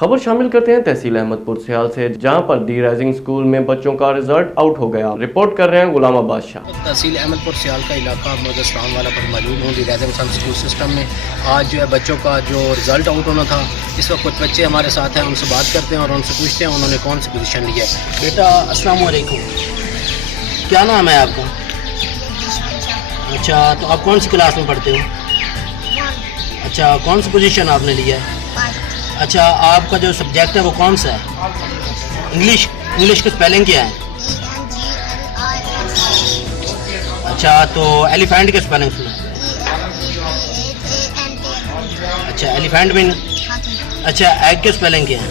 خبر شامل کرتے ہیں تحصیل احمد پور سیال سے، جہاں پر دی رائزنگ اسکول میں بچوں کا رزلٹ آؤٹ ہو گیا۔ رپورٹ کر رہے ہیں غلام عباس شاہ۔ تحصیل احمد پور سیال کا علاقہ محمد اسلام والا پر موجود ہوں۔ دی رائزنگ اسکول سسٹم میں آج جو ہے بچوں کا جو رزلٹ آؤٹ ہونا تھا، اس وقت کچھ بچے ہمارے ساتھ ہیں، ان سے بات کرتے ہیں اور ان سے پوچھتے ہیں انہوں نے کون سی پوزیشن لی ہے۔ بیٹا السلام علیکم، کیا نام ہے آپ کا؟ اچھا، تو آپ کون سی کلاس میں پڑھتے ہو؟ اچھا، کون سی پوزیشن آپ نے لیا ہے؟ اچھا، آپ کا جو سبجیکٹ ہے وہ کون سا ہے؟ انگلش کی اسپیلنگ کیا ہے؟ اچھا، تو ایلیفینٹ کی اسپیلنگ سنا؟ اچھا، ایلیفینٹ میں؟ اچھا، ایگ کی اسپیلنگ کیا ہے؟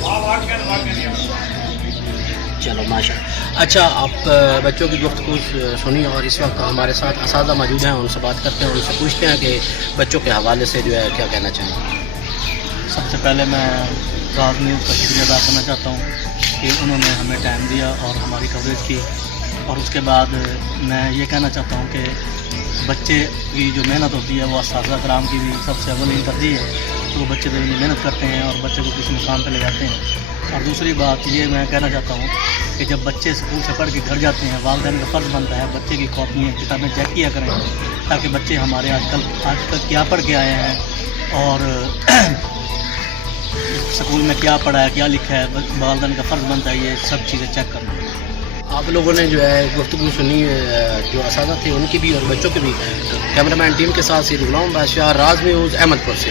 چلو ماشاء اللہ۔ اچھا، آپ بچوں کی گفتگو سنی اور اس وقت ہمارے ساتھ اساتذہ موجود ہیں، ان سے بات کرتے ہیں، ان سے پوچھتے ہیں کہ بچوں کے حوالے سے جو ہے کیا کہنا چاہیں گے۔ سب سے پہلے میں راز نیوز کا شکریہ ادا کرنا چاہتا ہوں کہ انہوں نے ہمیں ٹائم دیا اور ہماری کوریج کی، اور اس کے بعد میں یہ کہنا چاہتا ہوں کہ بچے کی جو محنت ہوتی ہے وہ اساتذہ کرام کی بھی سب سے اولین ترجیح ہے، تو وہ بچے ضروری محنت کرتے ہیں اور بچے کو کسی مقام پہ لے جاتے ہیں۔ اور دوسری بات یہ میں کہنا چاہتا ہوں کہ جب بچے اسکول سے پڑھ کے گھر جاتے ہیں، والدین کا فرض بنتا ہے بچے کی کاپیاں کتابیں چیک کیا کریں، تاکہ بچے ہمارے آج کل کیا پڑھ کے آئے ہیں اور اسکول میں کیا پڑھا ہے، کیا لکھا ہے، والدین کا فرض بنتا ہے یہ سب چیزیں چیک کرنا۔ آپ لوگوں نے جو ہے گفتگو سنی، جو اساتذہ تھے ان کی بھی اور بچوں کی بھی۔ کیمرہ مین ٹیم کے ساتھ سید غلام عباس شاہ، راز نیوز، احمد پور سے۔